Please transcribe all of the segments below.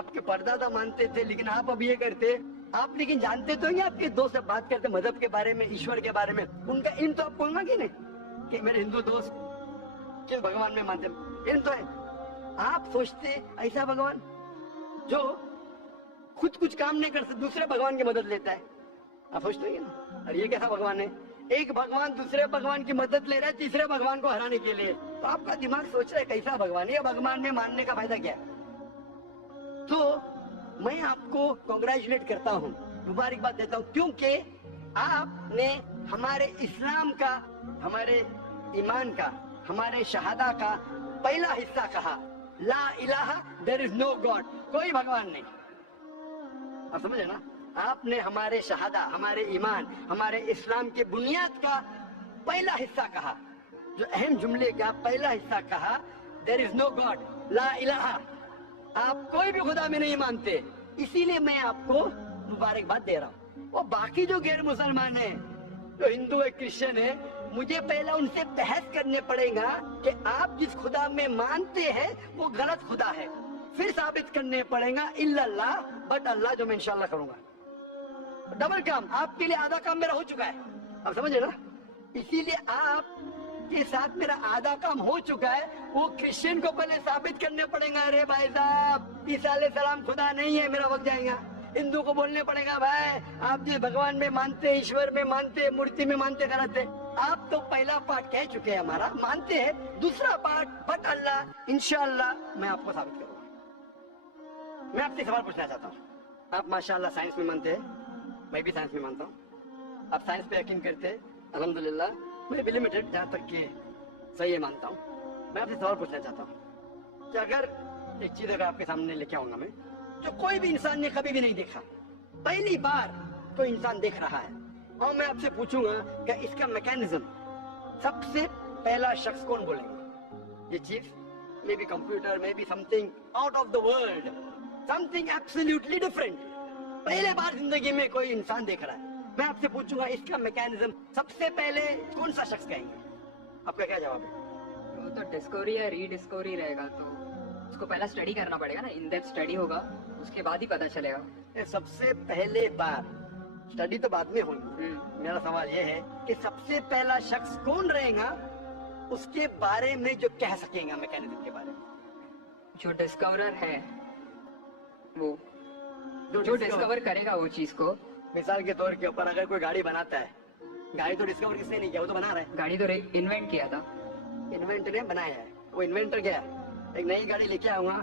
आपके परदादा मानते थे, लेकिन आप अब ये करते। आप लेकिन जानते तो नहीं, आपके दोस्त जब बात करते मजहब के बारे में, ईश्वर के बारे में, उनका इन तो आपको होगा कि नहीं कि मेरे हिंदू दोस्त किस भगवान में मानते, इन तो है। आप सोचते ऐसा भगवान जो खुद कुछ काम नहीं कर सकते, दूसरे भगवान की मदद लेता है। आप सोचते हैं ना, और ये कैसा भगवान है? एक भगवान दूसरे भगवान की मदद ले रहा है तीसरे भगवान को हराने के लिए। तो आपका दिमाग सोच रहा है कैसा भगवान है, ये भगवान में मानने का फायदा क्या है? तो मैं आपको कांग्रेचुलेट करता हूँ, मुबारकबाद देता हूँ, क्योंकि आपने हमारे इस्लाम का, हमारे ईमान का, हमारे शहादा का पहला हिस्सा कहा, ला इलाहा देयर इज नो गॉड, कोई भगवान नहीं। आप समझे ना? आपने हमारे शहादा, हमारे ईमान, हमारे इस्लाम की बुनियाद का पहला हिस्सा कहा, जो अहम जुमले का पहला हिस्सा कहा, देयर इज नो गॉड, ला इलाहा। आप कोई भी खुदा में नहीं मानते, इसीलिए मैं आपको मुबारकबाद दे रहा हूँ। और बाकी जो गैर मुसलमान है, जो हिंदू है, क्रिश्चियन है, मुझे पहले उनसे बहस करने पड़ेगा कि आप जिस खुदा में मानते हैं वो गलत खुदा है, फिर साबित करने पड़ेगा इल्लल्लाह बट अल्लाह, जो मैं इंशाल्लाह करूंगा। डबल काम, आपके लिए आधा काम मेरा हो चुका है, आप समझे ना? इसीलिए आप के साथ मेरा आधा काम हो चुका है, वो क्रिश्चियन को पहले साबित करने पड़ेगा, अरे भाई साहब ईसा अलैहि सलाम खुदा नहीं है, मेरा वक्त जाएगा। हिंदू को बोलने पड़ेगा, भाई आप जिस भगवान में मानते, ईश्वर में मानते, मूर्ति में मानते, गलत है। आप तो पहला पार्ट कह चुके हैं हमारा, मानते हैं, दूसरा पार्ट बट अल्लाह, इंशाअल्लाह मैं आपको साबित करूंगा। मैं आपसे सवाल पूछना चाहता हूँ, आप माशाअल्लाह साइंस में मानते हैं, मैं भी साइंस में मानता हूँ, आप साइंस पे यकीन करते हैं, अल्हम्दुलिल्लाह, मैं भी लिमिटेड जहाँ तक कि सही है मानता हूँ। मैं आपसे सवाल पूछना चाहता हूँ कि अगर एक चीज अगर आपके सामने लेके आऊंगा मैं, जो कोई भी इंसान ने कभी भी नहीं देखा, पहली बार कोई इंसान देख रहा है, और मैं आपसे पूछूंगा कि इसका मैकेनिज्म, सबसे पहला शख्स कौन बोलेगा? ये चीज may be computer, may be something out of the world, something absolutely different, पहले बार जिंदगी में कोई इंसान देख रहा है। मैं आपसे पूछूंगा इसका मैकेनिज्म सबसे पहले कौन सा शख्स कहेंगे? आपका क्या जवाब है? वो तो डिस्कवरी या रीडिस्कवरी रहेगा, तो उसको पहला स्टडी करना पड़ेगा ना, इन डेप्थ स्टडी होगा, उसके बाद ही पता चलेगा। सबसे पहले बार, स्टडी तो बाद में होगी। मेरा सवाल ये है कि सबसे पहला शख्स कौन रहेगा उसके बारे में जो कह सकेगा, मैकेनिज्म के बारे में? जो डिस्कवरर है, वो जो डिस्कवर करेगा वो चीज को। मिसाल के तौर के ऊपर अगर कोई गाड़ी बनाता है, गाड़ी तो डिस्कवर किसने नहीं किया, वो तो बना रहा है। गाड़ी तो इन्वेंट किया था, इन्वेंटर ने बनाया है, वो इन्वेंटर क्या है? एक नई गाड़ी लेके आऊंगा,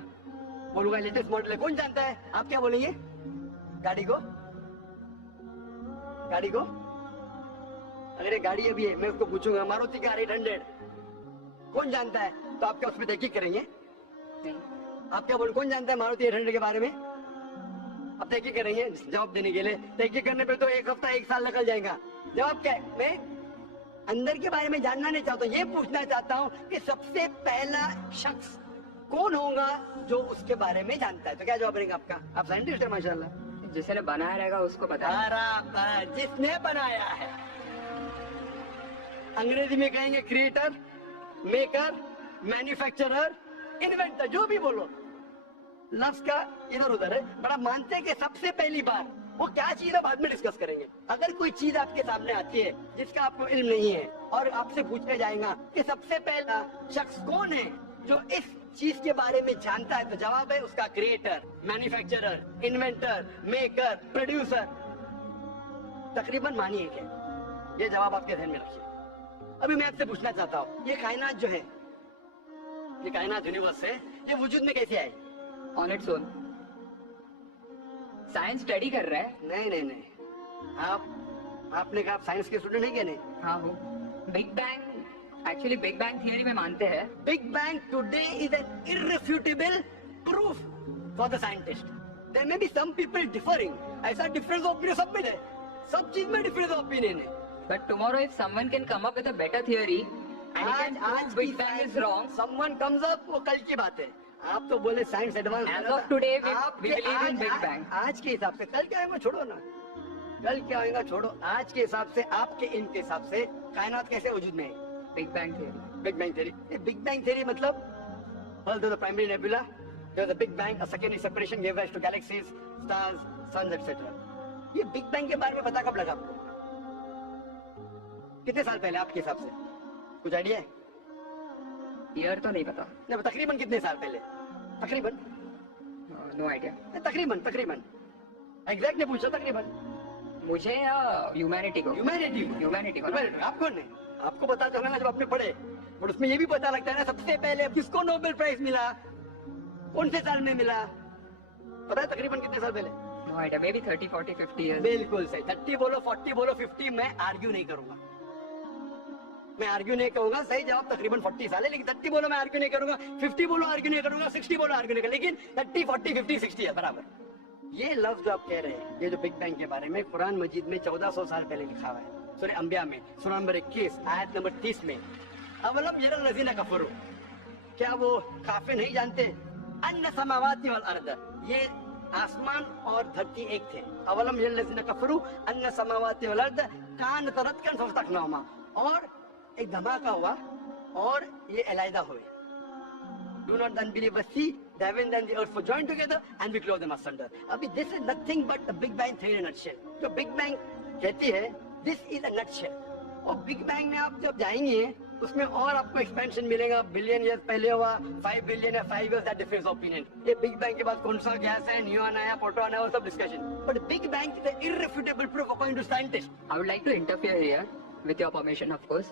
बोलूंगा लेटेस्ट मॉडल है, कौन जानता है? आप क्या बोलेंगे? गाड़ी को अगर ये गाड़ी अभी है, मैं उसको पूछूंगा मारुति कार 800 कौन जानता है, तो आप क्या उसमें तहकीक करेंगे? नहीं। आप क्या बोल, कौन जानता है मारुति 800 के बारे में? आप तहकीक करेंगे जवाब देने के लिए? तहकीक करने पे तो एक हफ्ता, एक साल निकल जाएगा। जवाब क्या है? मैं अंदर के बारे में जानना नहीं चाहता, ये पूछना चाहता हूँ कि सबसे पहला शख्स कौन होगा जो उसके बारे में जानता है। तो क्या जवाब रहेगा आपका? आप साइंटिस्ट है माशाल्लाह। जिसने बनाया रहेगा उसको पता है। जिसने बनाया है, अंग्रेजी में कहेंगे क्रिएटर, मेकर, मैन्युफैक्चरर, इन्वेंटर, जो भी बोलो, लफ्ज का इधर उधर है। बड़ा मानते हैं कि सबसे पहली बार वो क्या चीज है बाद में डिस्कस करेंगे। अगर कोई चीज आपके सामने आती है जिसका आपको इल्म नहीं है और आपसे पूछा जाएगा कि सबसे पहला शख्स कौन है जो इस चीज के बारे में जानता है, तो जवाब है उसका creator, manufacturer, inventor, maker, producer. तकरीबन मानिए क्या, ये जवाब आपके ध्यान में रखिए। अभी मैं आपसे पूछना चाहता हूँ, ये कायनात जो है, ये कायनात यूनिवर्स है, ये वजूद में कैसे आई? On its own. Science study कर रहा है। नहीं, आपने कहा आप साइंस के स्टूडेंट है क्या? नहीं। हाँ हो। Big bang, actually big bang theory में मानते हैं। Big bang today is an irrefutable proof for the scientist. There may be some people differing, ऐसा डिफरेंस ऑफ ओपिनियन सब में है, सब चीज में डिफरेंस ऑफ ओपिनियन है। But tomorrow if someone can come up with a better theory and आज big bang is wrong, someone comes up, वो कल की बात है। आप तो बोले science advance. Age of today we believe in big bang. आज के हिसाब से कल क्या आएगा छोड़ो ना, कल क्या आएगा छोड़ो। आज के हिसाब से, आपके इल्म के हिसाब से कायनात कैसे वजूद में है? Big bang theory. Big bang theory. Big bang theory मतलब primary nebula, There was a big bang, a secondary separation gave rise to galaxies, stars, suns, etc. ये बिग बैंग के बारे में पता कब लगा आपको? कितने साल पहले आपके हिसाब से? कुछ आइडिया है? ईयर तो नहीं पता. नहीं, तकरीबन कितने साल पहले? तकरीबन? No idea. तकरीबन. एग्जैक्ट ने पूछा तकरीबन. मुझे या ह्यूमैनिटी को? ह्यूमैनिटी को. आप कौन है? आपको पता चला ना जब आपने पढ़े. और उसमें ये भी पता लगता है ना सबसे पहले किसको नोबेल प्राइज मिला, कौन से साल में मिला, पता है तकरीबन कितने साल पहले? No idea. मे बी 30, 40, 50 years. बिल्कुल सही. 30 बोलो, 40 बोलो, 50, मैं आर्ग्यू नहीं करूंगा. मैं आर्ग्यू नहीं कहूंगा. सही जवाब तकरीबन 40 साल है, लेकिन 30 बोलो मैं आर्ग्यू नहीं करूंगा, 50 बोलो आर्ग्यू नहीं करूंगा, 60 बोलो आर्ग्यू नहीं करूंगा, लेकिन 30, 40, 50, 60 है बराबर. ये लफ्ज जो आप कह रहे हैं, ये जो बिग बैंग के बारे में कुरान मजीद में 1400 साल पहले लिखा हुआ है. सूरह अंबिया में सूरह नंबर 21 आयत नंबर 30 में, अवलम यरल लज़ीना कफरू, क्या वो काफिर नहीं जानते, अन्ना समावाति वल अर्द, ये आसमान और धरती एक थे. अवलम यरल लज़ीना कफरू अन्ना समावाति वल अर्द कानत रत्कन फस्तकनाहुमा, और एक धमाका हुआ और ये अलहदा हुए. Do not then believe but see, the heaven and the earth were joined together and we close them asunder. अभी this is nothing but the Big Bang theory in a nutshell. जो Big Bang कहती है, this is a nutshell. और Big Bang में आप जब जाएंगे उसमें और आपको एक्सपेंशन मिलेगा. बिलियन ईयर्स पहले हुआ, 5 बिलियन या 5 years, that difference of opinion. ये Big Bang के बाद कौन सा गैस है, न्यूट्रॉन आया, प्रोटॉन आया, वो सब discussion. But Big Bang is an irrefutable proof according to scientists. I would like to interfere here, with your permission, of course.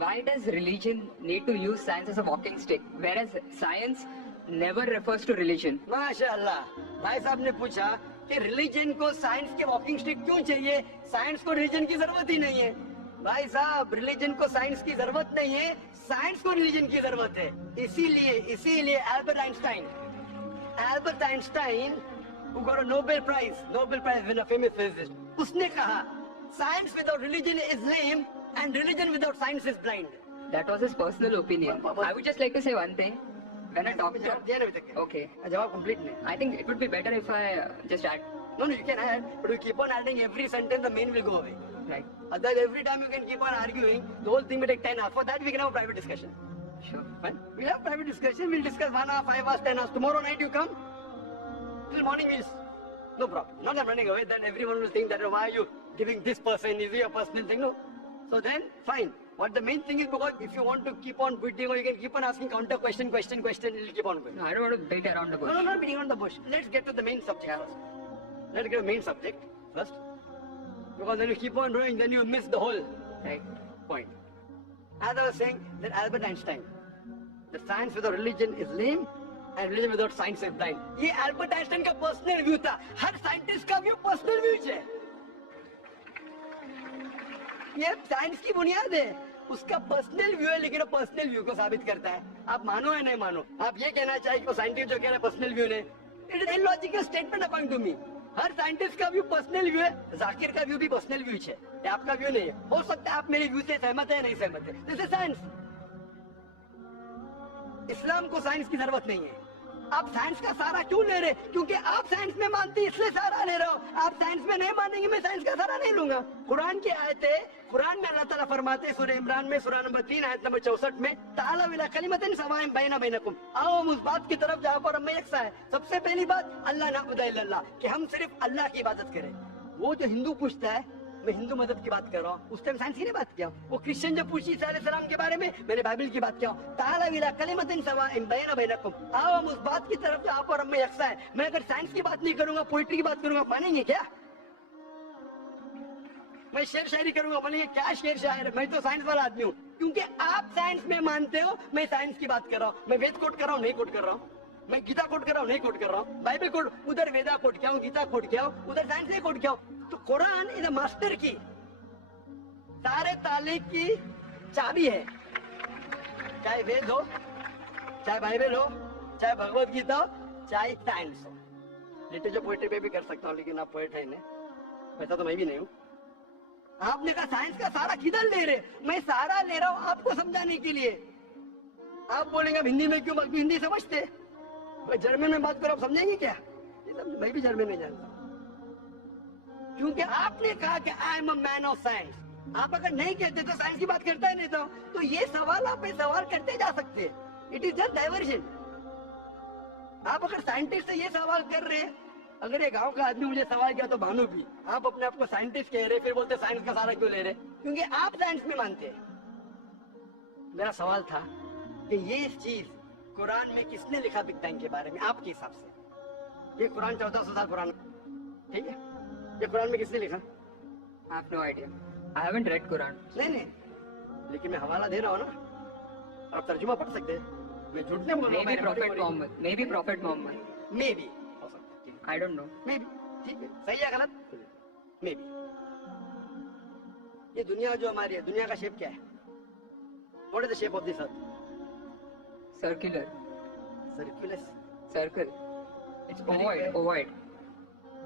Why does religion need to use science as a walking stick, whereas science never refers to religion? माशाअल्लाह, भाई साहब ने पूछा कि रिलीजन को साइंस के walking stick क्यों चाहिए, साइंस को रिलीजन की जरूरत ही नहीं है. भाई साहब, रिलीजन को साइंस की जरूरत नहीं है, साइंस को रिलीजन की जरूरत है. इसीलिए Albert Einstein who got a Nobel Prize winner, famous physicist, उसने कहा science without religion is lame and religion without science is blind. That was his personal opinion. I would just like to say one thing. When a doctor... Okay. जवाब complete नहीं. I think it would be better if I just add. No, you can add, but you keep on adding every sentence, the main will go away. Right. Otherwise, every time you can keep on arguing, the whole thing will take 10 hours. For that, we can have a private discussion. Sure. Fine? We'll have private discussion. We'll discuss 1 hour, 5 hours, 10 hours. Tomorrow night you come. Till morning we'll... No problem. Not I'm running away. Then everyone will think that why are you giving this person? Is it a personal thing? No. So then, fine. What the main thing is, because if you want to keep on beating or you can keep on asking counter question, it will keep on going. No, I don't want to beat around the bush. No, not beating around the bush. Let's get to the main subject first. Let's get to the main subject first. Because when you keep on doing, then you miss the whole point. As I was saying, that Albert Einstein, the science without religion is lame and religion without science is blind. ये Albert Einstein का personal view था. हर scientist का view personal view है. ये साइंस की बुनियाद है. उसका पर्सनल व्यू है, लेकिन वो पर्सनल व्यू को साबित करता है. आप मानो या नहीं मानो, आप ये कहना चाहिए कि वो साइंटिस्ट जो कह रहे हैं पर्सनल व्यू ने, it is illogical statement according to me. हर साइंटिस्ट का व्यू पर्सनल व्यू है. जाकिर का व्यू भी पर्सनल व्यू है, ये आपका व्यू नहीं है. हो सकता है आप मेरे व्यू से सहमत है, नहीं सहमत है. This is science. इस्लाम को साइंस की जरूरत नहीं है. आप साइंस का सहारा क्यों ले रहे? क्योंकि आप साइंस में मानते हैं, इसलिए सहारा ले रहे हो. आप साइंस में नहीं मानेंगे, मैं साइंस का सहारा नहीं लूंगा. कुरान की आयतें, कुरान में अल्लाह ताला फरमाते, सूरह इमरान में सूरह नंबर 3 आयत नंबर 64 में, ताला विला कलिमतिन सवाइन बैना बैनकुम, आओ हम उस बात की तरफ जहां पर हम में यकसा है. सबसे पहली बात, अल्लाह नाबुदा इल्लल्लाह, कि हम सिर्फ अल्लाह की इबादत करें. वो जो हिंदू पूछता है, मैं हिंदू मदद की बात कर रहा हूँ, उस टाइम साइंस की नहीं बात किया. वो क्रिश्चियन जो पूछी ईसा अलैहिस्सलाम के बारे में, मैंने बाइबल की बात किया. ताला विला कलिमतिन सवाइन बैना बैनकुम, आओ हम उस बात की तरफ जहां पर हम में यकसा है. मैं अगर साइंस की बात नहीं करूंगा, पोइट्री की बात करूंगा, मानेंगे क्या? मैं शेर शायरी करूंगा, बोलेंगे क्या शेर शायर? मैं तो साइंस वाला आदमी हूँ. क्योंकि आप साइंस में मानते हो, मैं साइंस की बात कर रहा हूँ. मैं वेद कोट कर रहा हूँ, नहीं कोट कर रहा हूँ. मैं गीता कोट कर रहा हूँ, नहीं कोट कर रहा हूँ. बाइबल कोट, उधर वेदा कोट किया हूँ, गीता कोट किया हूँ, उधर साइंस नहीं कोट किया हूँ. तो कुरान इज मास्टर की, सारे ताले की चाबी है. चाहे वेद हो, चाहे बाइबल हो, चाहे भगवत गीता हो, चाहे साइंस हो. लिटरेचर पोएट्री पे भी कर सकता हूँ, लेकिन आप पोएट है नहीं, वैसा तो मैं भी नहीं हूँ. आपने कहा साइंस का सारा किधर ले रहे? मैं सारा ले रहा हूँ आपको समझाने के लिए. आप बोलेंगे हिंदी में क्यों? बाकी हिंदी समझते. मैं जर्मन में बात करूँ, आप समझेंगे क्या? मैं भी जर्मन नहीं जानता, क्योंकि आपने कहा कि I am a man of science. आप अगर नहीं कहते तो साइंस की बात करता ही नहीं तो ये सवाल आप सवाल करते जा सकते. It is just diversion. आप अगर साइंटिस्ट से ये सवाल कर रहे हैं, अगर ये गांव का आदमी मुझे सवाल किया तो भानु भी, आप अपने आप को साइंटिस्ट कह रहे, फिर बोलते साइंस का सारा क्यों ले रहे? क्योंकि आप साइंस में मानते हैं। मेरा सवाल था कि ये चीज कुरान में किसने लिखा बिग बैंग के बारे में आपके हिसाब से? ये कुरान 1400 साल पुराना, ठीक है? ये कुरान में किसने लिखा? I have no idea. I haven't read Quran. नहीं, लेकिन मैं हवाला दे रहा हूँ ना, आप तर्जुमा पढ़ सकते हैं। मैं झूठ नहीं बोल रहा हूँ। Maybe Prophet Muhammad. Maybe Prophet Muhammad. May be हो सकता है, ठीक है। I don't know. May be, ठीक है, सही है गलत? May be. ये दुनिया जो हमारी है, दुनिया का शेप क्या है? What is the shape of this earth? Circular. Circulus. Circle. It's Ovoid.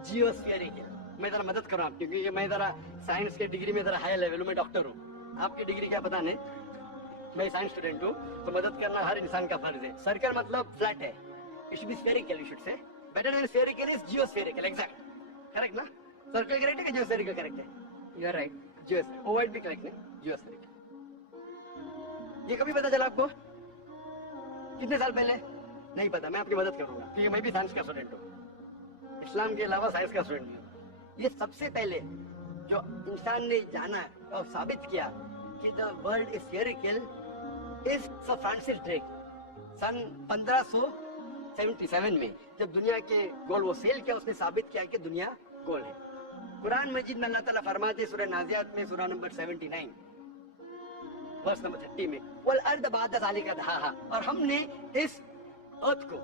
जियोस्फेरिकल। मैं जरा मदद करूँ आप, क्योंकि ये मैं जरा साइंस के डिग्री में जरा हाई लेवल हूँ, मैं डॉक्टर हूँ। आपकी डिग्री क्या पता नहीं, मैं साइंस स्टूडेंट हूँ, तो मदद करना हर इंसान का फर्ज है। सर्कल मतलब फ्लैट है, it should be spherical, you should say. Better than spherical is geospherical, exact, correct ना? सर्कल करेक्ट है कि जियोस्फेरिकल करेक्ट है? You're right. जियोस्फेरिकल, ओवाइड भी करेक्ट है, जियोस्फेरिकल। ये कभी पता चला आपको? कितने साल पहले? नहीं पता, मैं आपकी मदद करूंगा, क्योंकि मैं भी साइंस का स्टूडेंट हूँ, इस्लाम के अलावा साइंस का स्टूडेंट हूँ। ये सबसे पहले जो इंसान ने जाना और साबित किया कि the world is spherical is sir Francis Drake. सन 1577 में जब दुनिया के गोल वो सेल किया, उसने साबित किया कि दुनिया गोल है। कुरान मजीद में अल्लाह ताला फरमाते सूरह नाज़ियात में, सूरह नंबर 79 वर्स नंबर 30 में, वल अर्द बाद ज़ालिका दहाहा, और हमने इस अर्थ को,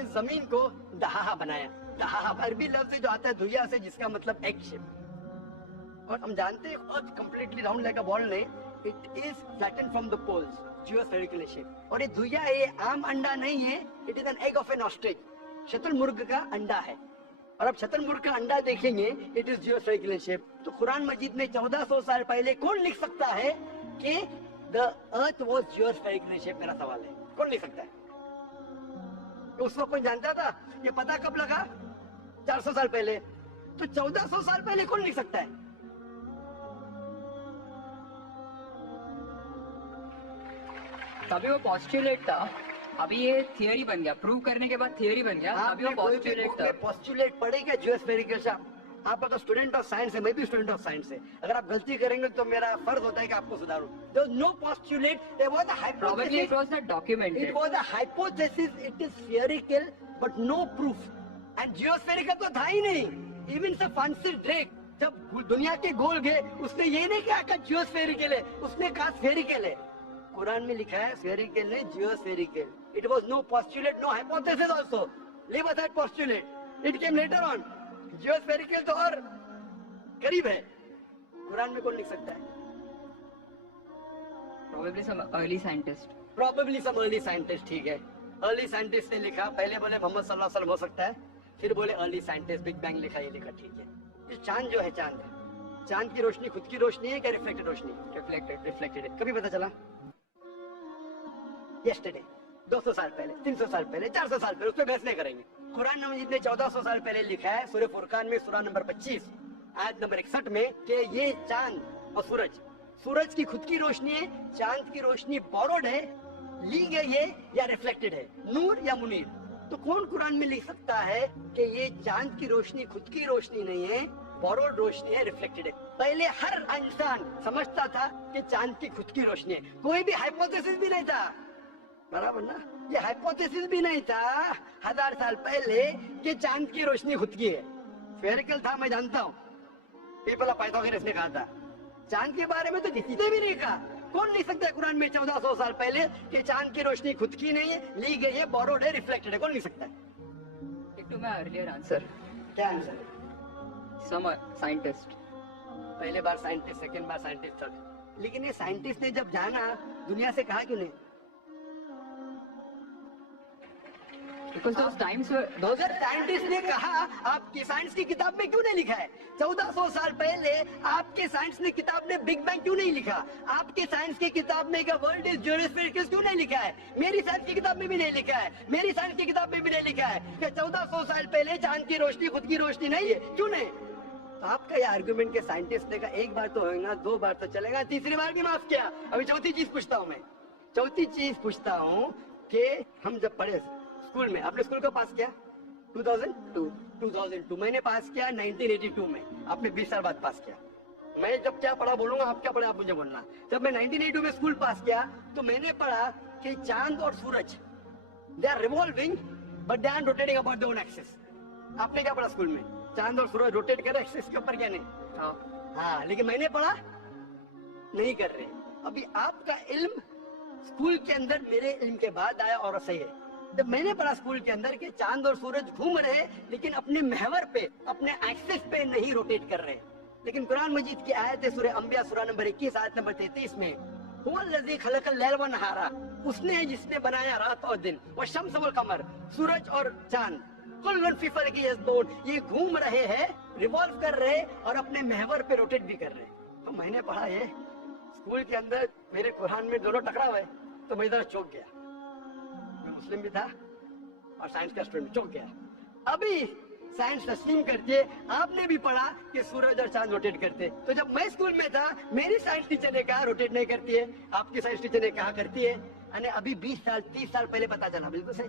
इस जमीन को दहाहा बनाया। दहाहा अरबी लफ्ज जो आता है दुनिया से, जिसका मतलब एग शेप। और हम जानते हैं earth completely round like a ball नहीं, it is flattened from the poles, geospherical shape. और ये दुनिया ये आम अंडा नहीं है, it is an egg of an ostrich, शतुरमुर्ग का अंडा है। और अब शतुरमुर्ग का अंडा देखेंगे, इट इज जियोस्फेरिकल शेप। तो कुरान मजीद में 1400 साल पहले कौन लिख सकता है कि द अर्थ वाज जियोस्फेरिकल शेप? मेरा सवाल है, कौन लिख सकता है? उस वक्त कोई जानता था? ये पता कब लगा? 400 साल पहले। तो 1400 साल पहले कौन लिख सकता है? तभी वो पॉस्टुलेट था, अभी ये थियरी बन गया, प्रूव करने के बाद थियरी बन गया, अभी वो पॉस्टुलेट था। पॉस्टुलेट पढ़ेगा जियोस्फेरिकल शेप। आप अगर स्टूडेंट ऑफ साइंस है, मैं भी स्टूडेंट ऑफ साइंस है, अगर आप गलती करेंगे तो मेरा फर्ज होता है कि आपको सुधारूं। There was no postulate, there was a Probably it hypothesis, was not documented. It was a hypothesis, it is spherical but no proof. And geospherical तो था ही नहीं। इवन सर फ्रांसिस ड्रेक जब दुनिया के गोल गए, उसने ये नहीं कहा कि जियोस्फेरिकल है, उसने कहा स्फेरिकल है। कुरान में लिखा है स्फेरिकल नहीं, geospherical. It was no postulate, no hypothesis also. Leave aside postulate, it came later on. Geospherical तो और करीब है। कुरान में कौन लिख सकता है? Probably some early scientist. Probably some early scientist, ठीक है। अर्ली साइंटिस्ट ने लिखा, पहले बोले मोहम्मद सल्लल्लाहु अलैहि वसल्लम हो सकता है, फिर बोले अर्ली साइंटिस्ट, बिग बैंग लिखा, ये लिखा, ठीक है। ये चांद जो है, चांद की रोशनी खुद की रोशनी है क्या रिफ्लेक्टेड रोशनी? रिफ्लेक्टेड है। कभी पता चला? यस्टरडे, 200 साल पहले, 300 साल पहले, 400 साल पहले, उस पर बहस नहीं करेंगे। कुरान मजीद ने 1400 साल पहले लिखा है सूरह फुरकान में, सूरह नंबर 25 आयत नंबर 61 में, कि ये चांद और सूरज की खुद की रोशनी है, चांद की रोशनी बोरोड है, ली गई है या रिफ्लेक्टेड है, नूर या मुनीर। तो कौन कुरान में लिख सकता है कि ये चांद की रोशनी खुद की रोशनी नहीं है, बोरोड रोशनी है, रिफ्लेक्टेड है? पहले हर इंसान समझता था कि चांद की खुद की रोशनी है, कोई भी हाइपोथेसिस भी नहीं था, बराबर ना? ये हाइपोथेसिस भी नहीं था 1000 साल पहले कि चांद की रोशनी खुद की है। स्फेरिकल था, मैं जानता हूँ, पीपल ऑफ पाइथागोरस ने कहा था। चांद के बारे में तो किसी ने भी नहीं कहा। कौन लिख सकता है कुरान में 1400 साल पहले कि चांद की रोशनी खुद की नहीं है, ली गई है, बोरोड है, रिफ्लेक्टेड है? कौन लिख सकता है? To my earlier answer, क्या आंसर है? some scientist. पहले बार साइंटिस्ट, सेकंड बार साइंटिस्ट, थर्ड। लेकिन ये साइंटिस्ट ने जब जाना, दुनिया से कहा क्यों नहीं? Because those times were. अगर साइंटिस्ट ने कहा, आपकी साइंस की किताब में क्यों नहीं लिखा है? 1400 साल पहले आपके साइंस ने किताब में बिग बैंग क्यों नहीं लिखा? आपके साइंस की किताब में वर्ल्ड इज जियोस्फेरिकल क्यों नहीं लिखा है? मेरी साइंस की किताब में भी नहीं लिखा है, मेरी साइंस की किताब में भी नहीं लिखा है कि 1400 साल पहले चांद की रोशनी खुद की रोशनी नहीं है। क्यों नहीं? तो आपका ये आर्गुमेंट के साइंटिस्ट ने कहा एक बार तो होगा, 2 बार तो चलेगा, तीसरी बार भी माफ किया। अभी चौथी चीज पूछता हूँ मैं, कि हम जब पढ़े स्कूल में, आपने स्कूल को पास किया 2002 मैंने पास किया 1982 में, आपने 20 साल बाद पास किया। मैं जब क्या पढ़ा बोलूंगा, आप क्या पढ़ा आप मुझे बोलना। जब मैं 1982 में स्कूल पास किया तो मैंने पढ़ा कि चांद और सूरज they are revolving but they are rotating about their own axis. आपने क्या पढ़ा स्कूल में? चांद और सूरज रोटेट कर रहे एक्सिस के ऊपर, क्या नहीं? हाँ, लेकिन मैंने पढ़ा नहीं कर रहे। अभी आपका इल्म स्कूल के अंदर मेरे इल्म के बाद आया और सही है। जब मैंने पढ़ा स्कूल के अंदर कि चांद और सूरज घूम रहे हैं लेकिन अपने महवर पे, अपने एक्सिस पे नहीं रोटेट कर रहे। लेकिन कुरान मजीद की आयत है सूरह अंबिया सूरह नंबर 21 आयत नंबर 33 में, हुवल्लज़ी खलक़ल लैल व नहारा, उसने है जिसने बनाया रात और दिन, व शम्स वल कमर, सूरज और चांद, कुल्लुन फी फ़लकिन यस्बहून, ये घूम रहे हैं, रिवॉल्व कर रहे और अपने महवर पे रोटेट भी कर रहे। तो मैंने पढ़ा है स्कूल के अंदर, मेरे कुरान में दोनों टकरा हुए, तो मैं इधर चौंक गया। मैं मुस्लिम भी था और साइंस का स्टूडेंट, चौंक गया। अभी साइंस तस्लीम करती है, आपने भी पढ़ा कि सूरज और चांद रोटेट करते। तो जब मैं स्कूल में था मेरी साइंस टीचर ने कहा रोटेट नहीं करती है, आपकी साइंस टीचर ने कहा करती है। यानी अभी 20 साल 30 साल पहले पता चला, बिल्कुल सही।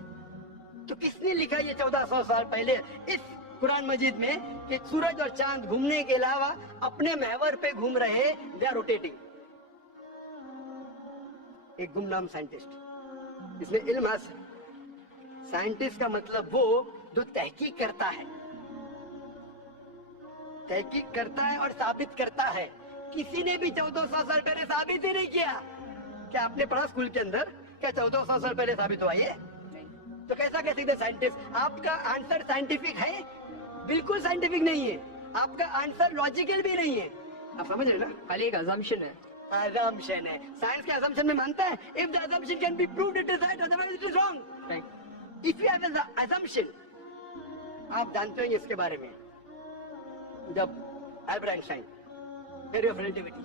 तो किसने लिखा ये 1400 साल पहले इस कुरान मजीद में कि सूरज और चांद घूमने के अलावा अपने महवर पे घूम रहे, दे आर रोटेटिंग। एक गुमनाम साइंटिस्ट, इसमें इल्म हासिल। साइंटिस्ट का मतलब वो जो तहकीक करता है, तहकीक करता है और साबित करता है। किसी ने भी 1400 साल पहले साबित ही नहीं किया। क्या आपने पढ़ा स्कूल के अंदर क्या 1400 साल पहले साबित हुआ ये? तो कैसा कह सकते साइंटिस्ट? आपका आंसर साइंटिफिक है? बिल्कुल साइंटिफिक नहीं है। आपका आंसर लॉजिकल भी नहीं है। आप समझ रहे ना? खाली एक assumption है। assumption है। साइंस के assumption में मानता है if the assumption can be proved it is right, otherwise it is wrong. Right. If you have an assumption, आप जानते होंगे इसके बारे में, जब Albert Einstein theory of relativity,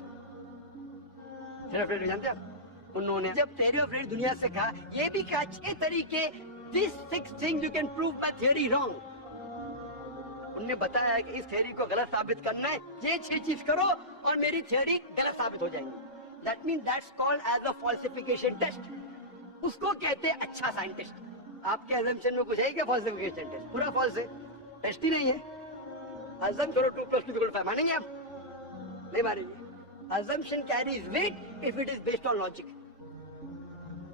जानते हैं आप? उन्होंने जब थ्योरी ऑफ रिलेटिविटी दुनिया से कहा, ये भी कहा 6 तरीके, these 6 things you can prove by theory wrong. उन्होंने बताया कि इस थ्योरी को गलत साबित करना है, ये 6 चीज करो और मेरी थ्योरी गलत साबित हो जाएंगी। That means that's called as a falsification test. उसको कहते हैं अच्छा साइंटिस्ट। आपके assumption में कुछ है क्या falsification test? पूरा false है, टेस्ट ही नहीं है। assume करो 2 + 2 = 5, मानेंगे आप? नहीं मानेंगे। assumption carries weight if it is based on logic.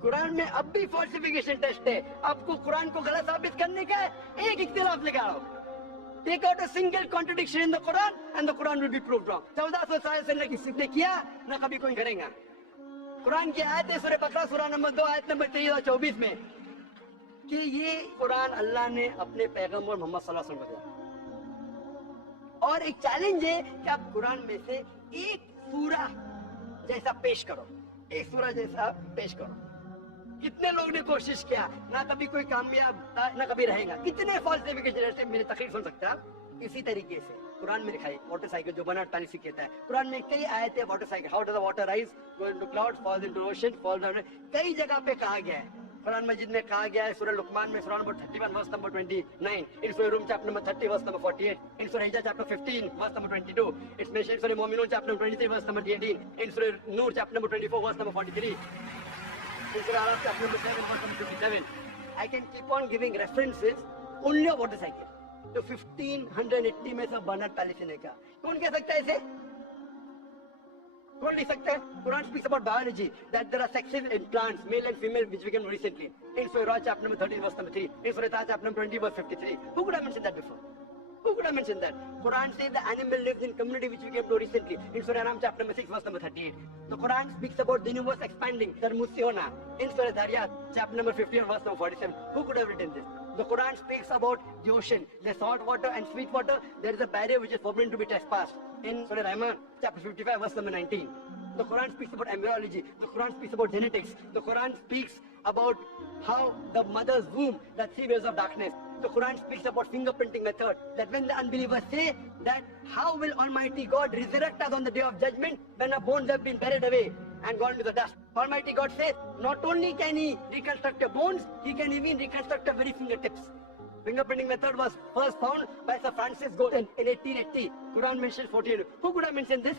Quran में अब भी falsification test है। आपको कुरान को गलत साबित करने का है, एक इख्तिलाफ लगाओ। Take out a single contradiction in the Quran and the Quran will be proved wrong. 1400 साल से न किसी ने किया न कभी कोई करेगा। कुरान की आयत है सूरह बकरा सूरह नंबर 2 आयत नंबर 23 और 24 में कि ये कुरान अल्लाह ने अपने पैगंबर मोहम्मद सल्लल्लाहु अलैहि वसल्लम को दिया। और एक चैलेंज है कि आप कुरान में से एक सूरा जैसा पेश करो, एक सूरा जैसा पेश करो। कितने लोग ने कोशिश किया, ना कभी कोई कामयाब ना कभी रहेगा। कितने फॉल्सिफिकेशन, मेरी तकरीर सुन सकते हैं आप। इसी तरीके से कुरान में लिखा है वाटर जो बर्नार्ड पॉलिसी कहता है, कुरान में कई आयतें water cycle, how does the water rise, go into clouds, falls into ocean, falls down, कई जगह पे कहा गया है। कुरान मजीद में कहा गया है सूरह लुकमान में सूरह नंबर 31 वर्स नंबर 29, इन सूरह रूम chapter number 30 verse number 48, in सूरह हिजर chapter 15 verse number 22, it's mentioned सूरह मोमिनून chapter number 23 verse number 18, in सूरह नूर chapter number 24 verse number 43, in सूरह अराफ chapter number 7 verse number 57. I can keep on giving references only of water cycle. तो 1580 में सब बर्नार्ड पॉलिसी ने कहा। कौन कह सकता है इसे? कौन लिख सकता है? Quran speaks about biology that there are sexes in plants, male and female, which we can know recently. In Surah chapter number 13 verse number 3. In Surah Taha chapter number 20 verse 53. Who could have mentioned that before? Who could have mentioned that? Quran says the animal lives in community, which we came to recently. In Surah Ram chapter number 6 verse number 38. The Quran speaks about the universe expanding. Tarmusiona. In Surah Dhariyat chapter number 50 verse number 47. Who could have written this? The Quran speaks about the ocean, the salt water and sweet water. There is a barrier which is forbidden to be trespassed. In Surah Rahman chapter 55 verse number 19. The Quran speaks about embryology. The Quran speaks about genetics. The Quran speaks about how the mother's womb, the 3 waves of darkness. The Quran speaks about fingerprinting method. That when the unbelievers say that how will Almighty God resurrect us on the day of judgment when our bones have been buried away and gone to the dust. Almighty God says not only can He reconstruct your bones, He can even reconstruct your very fingertips. Fingerprinting method was first found by Sir Francis Galton in 1880. Quran mentions 14. Who could have mentioned this?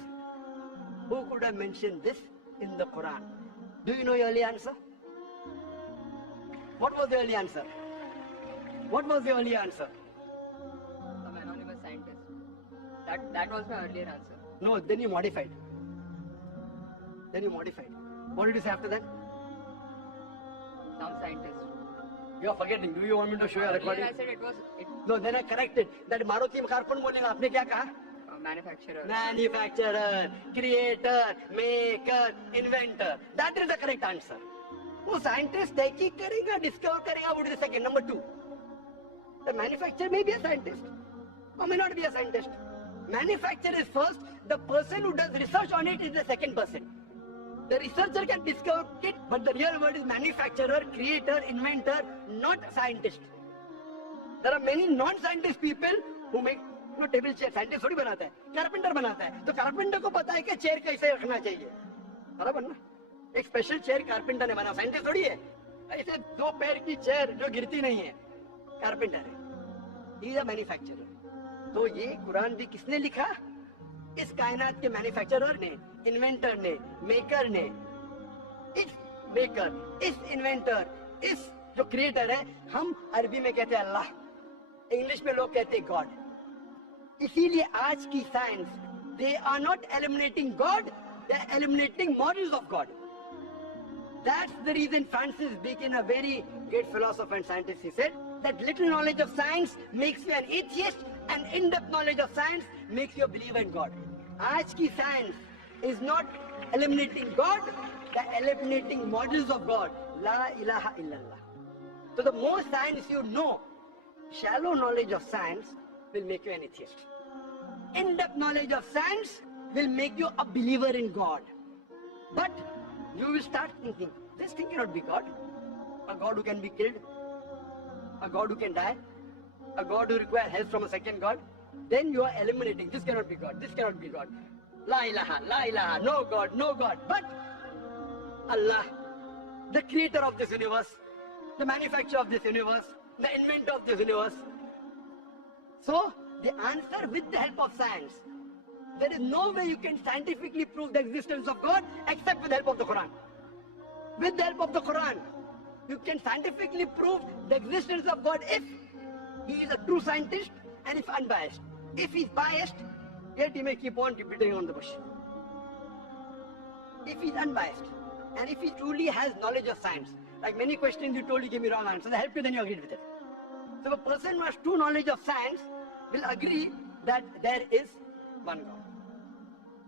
Who could have mentioned this in the Quran? Do you know the early answer? What was the early answer? What was the earlier answer? Some anonymous scientist. That was my earlier answer. No, then you modified. What did you say after that? Some scientist. You are forgetting. Do you want me to show you a Earlier recording? I said it was No, then I corrected. That Maruti car कौन बोलेगा? आपने क्या कहा? manufacturer. Manufacturer, creator, maker, inventor. That is the correct answer. वो scientist तहकीक करेगा, discover करेगा, would be the second. Number 2. The manufacturer may be a scientist or may not be a scientist. Manufacturer is first. The person who does research on it is the second person. The researcher can discover it, but the real word is manufacturer, creator, inventor, not scientist. There are many non-scientist people who make table chair. Scientist थोड़ी बनाता है, कारपेंटर बनाता है. तो कारपेंटर को पता है कि चेयर कैसे रखना चाहिए, बराबर ना? एक स्पेशल चेयर कारपेंटर ने बना, साइंटिस्ट थोड़ी है. ऐसे 2 पैर की चेयर जो गिरती नहीं है, कारपेंटर है. He is a manufacturer. तो ये कुरान भी किसने लिखा? इस कायनात के मैन्युफैक्चरर ने, इन्वेंटर ने, मेकर ने. इस मेकर, इस इन्वेंटर, इस जो क्रिएटर है, हम अरबी में कहते हैं अल्लाह, इंग्लिश में लोग कहते हैं गॉड. इसीलिए आज की science, they are not eliminating God, they are eliminating models of God. That's the reason Francis Bacon, a very great philosopher and scientist, he said that little knowledge of science makes you an atheist and in-depth knowledge of science makes you a believer in God. आज की science is not eliminating God, they're eliminating models of God. La ilaha illallah. So the more science you know, shallow knowledge of science will make you an atheist. In-depth knowledge of science will make you a believer in God. But you will start thinking, this thing cannot be God. A God who can be killed, a God who can die, a God who requires help from a second God. Then you are eliminating, this cannot be God, this cannot be God. La ilaha, no God, no God. But Allah, the creator of this universe, the manufacturer of this universe, the inventor of this universe. So, the answer with the help of science. There is no way you can scientifically prove the existence of God except with the help of the Quran. With the help of the Quran, you can scientifically prove the existence of God if he is a true scientist and if unbiased. If he is biased, yet he may keep on beating on the bush. If he is unbiased and if he truly has knowledge of science, like many questions you told, you gave me wrong answers, I helped you, then you agreed with it. So a person who has true knowledge of science will agree that there is one God,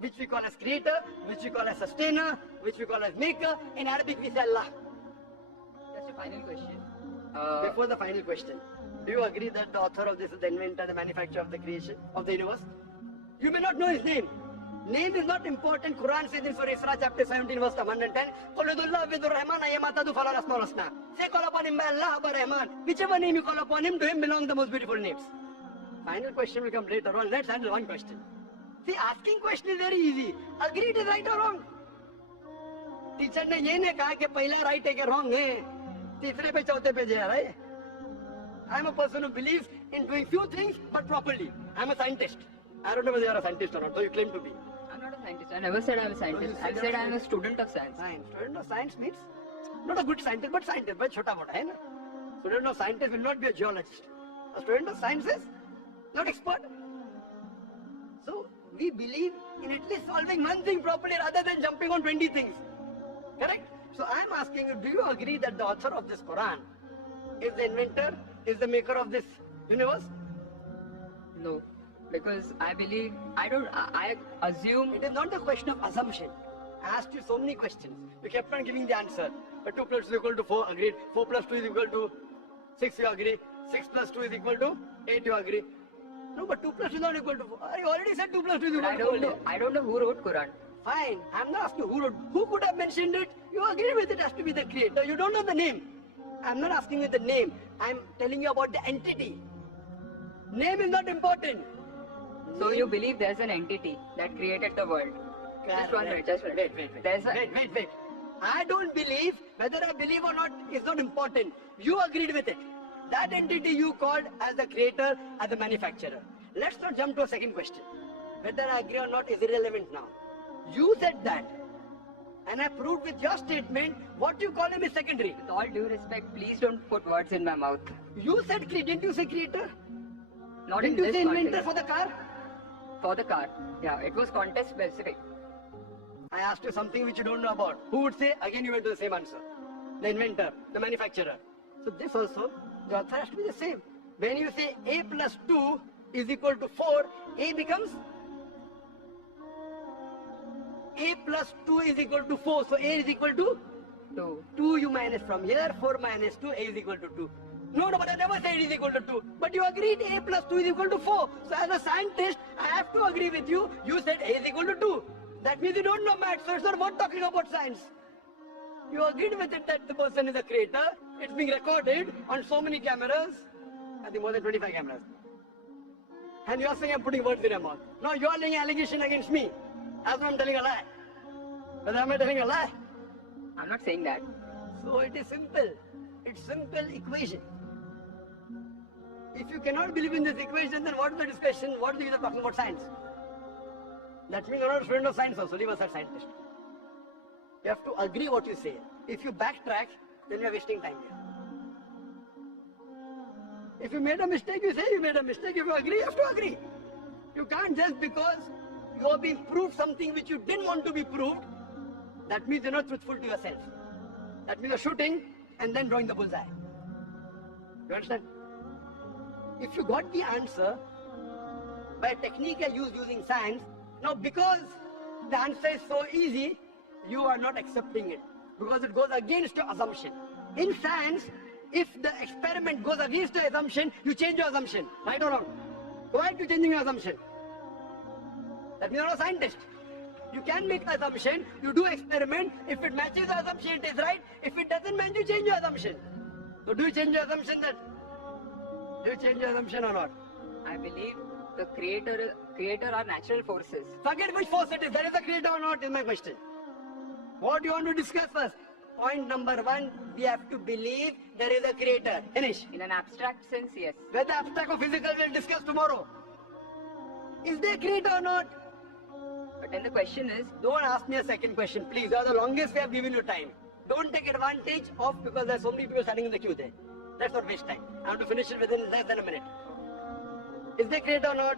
which we call as creator, which we call as sustainer, which we call as maker. In Arabic we say Allah. Just a final question. Before the final question, do you agree that the author of this is the inventor, the manufacturer of the creation, of the universe? You may not know his name. Name is not important. Quran says in Surah Isra chapter 17 verse 110, قُلْ ادُوا اللَّهَ وَادْعُوا الرَّحْمَنَ أَيَّمَا تَدْعُوا فَلَهُ الْأَسْمَاءُ الْحُسْنَى. Say call upon him by Allah, by Rahman. Whichever name you call upon him, to him belong the most beautiful names. Final question will come later on. Let's handle one question. See, asking question is very easy. Agree it is right or wrong. Teacher ने ये नहीं कहा कि पहला right है कि wrong है. तीसरे पे चौथे पे जा रहा है. I am a person who believes in doing few things but properly. I am a scientist. I don't know whether you are a scientist or not, so you claim to be. I'm not a scientist. I never said I'm a scientist. I said I'm a student of science. Science. Student of science means not a good scientist, but scientist. But छोटा मोटा है ना. Student of scientist will not be a geologist. A student of science is not expert. So we believe in at least solving one thing properly rather than jumping on 20 things. Correct? So I am asking you, do you agree that the author of this Quran is the inventor, is the maker of this universe? No. Because I believe, I assume. It is not a question of assumption. I asked you so many questions. You kept on giving the answer. But 2 plus 2 is equal to 4, agreed. 4 plus 2 is equal to 6, you agree. 6 plus 2 is equal to 8, you agree. No, but 2 plus 2 is not equal to 4. I already said 2 plus 2 is equal to 4. I don't know who wrote Quran. Fine. I'm not asking who wrote. Who could have mentioned it? You agree with it has to be the creator. You don't know the name. I'm not asking you the name. I'm telling you about the entity. Name is not important. So you believe there's an entity that created the world? Just one minute, just one minute. Wait. I don't believe, whether I believe or not is not important. You agreed with it. That entity you called as the creator, as the manufacturer. Let's not jump to a second question. Whether I agree or not is irrelevant now. You said that. And I proved with your statement, what you call him is secondary. With all due respect, please don't put words in my mouth. You said, didn't you say creator? Not Didn't in you this say inventor context. for the car? For the car. Yeah, it was context specific. I asked you something which you don't know about. Who would say? Again, you went to the same answer. The inventor, the manufacturer. So this also, the answer has to be the same. When you say a plus 2 is equal to 4, a becomes a plus 2 is equal to 4. So a is equal to 2. 2 you minus from here, 4 minus 2, a is equal to 2. No, but I never said it is equal to 2. But you agreed a plus 2 is equal to 4. So as a scientist, I have to agree with you. You said a is equal to 2. That means you don't know maths, so it's not about talking about science. You agreed with it that the person is a creator. It's being recorded on so many cameras. I think more than 25 cameras. And you're saying I'm putting words in your mouth. No, you're laying an allegation against me. As I'm telling a lie. Whether am I telling a lie? I'm not saying that. So it is simple. It's simple equation. If you cannot believe in this equation, then what is the discussion? What is the use of talking about science? That means you're not a student of science also, leave aside scientist. You have to agree what you say. If you backtrack, then you're wasting time here. If you made a mistake, you say you made a mistake. If you agree, you have to agree. You can't just because you are being proved something which you didn't want to be proved, that means you're not truthful to yourself. That means you're shooting and then drawing the bullseye. You understand? If you got the answer by a technique I use using science, now because the answer is so easy, you are not accepting it because it goes against your assumption. In science, if the experiment goes against your assumption, you change your assumption, right or wrong? Why are you changing your assumption? That means you're not a scientist. You can make an assumption, you do experiment, if it matches the assumption, it is right. If it doesn't match, you change your assumption. So do you change your assumption then? Do you change your assumption or not? I believe the creator are natural forces. Forget which force it is, there is a creator or not is my question. What do you want to discuss first? Point number 1, we have to believe there is a creator. Finish. In an abstract sense, yes. Whether abstract or physical, we'll discuss tomorrow. Is there a creator or not? But then the question is, Don't ask me a second question, please. You are the longest we have given you time. Don't take advantage of because there are so many people standing in the queue there. Let's not waste time. I want to finish it within less than a minute. Is there a creator or not?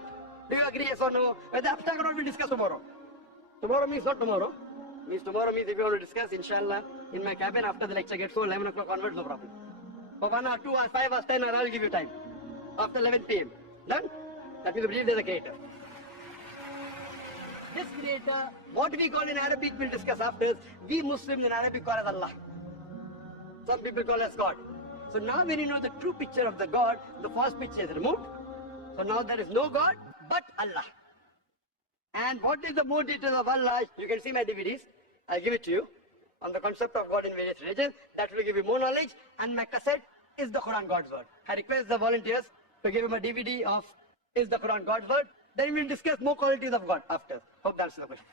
Do you agree, yes or no? Whether abstract or not, we'll discuss tomorrow. Tomorrow means not tomorrow. Means tomorrow means if you want to discuss, inshallah, in my cabin after the lecture gets so 11 o'clock onwards, no problem. For 1 hour, 2 hours, 5 hours, 10 hours, I'll give you time. After 11 p.m. Done? That means we believe there's a creator. This creator, what we call in Arabic, we'll discuss after. We Muslims in Arabic call as Allah. Some people call as God. So now when you know the true picture of the God, the false picture is removed. So now there is no God but Allah. And what is the more details of Allah? You can see my DVDs. I'll give it to you on the concept of God in various religions. That will give you more knowledge. And my cassette is the Quran God's Word. I request the volunteers to give him a DVD of Is the Quran God's Word. Then we'll discuss more qualities of God after. Hope that answers the question.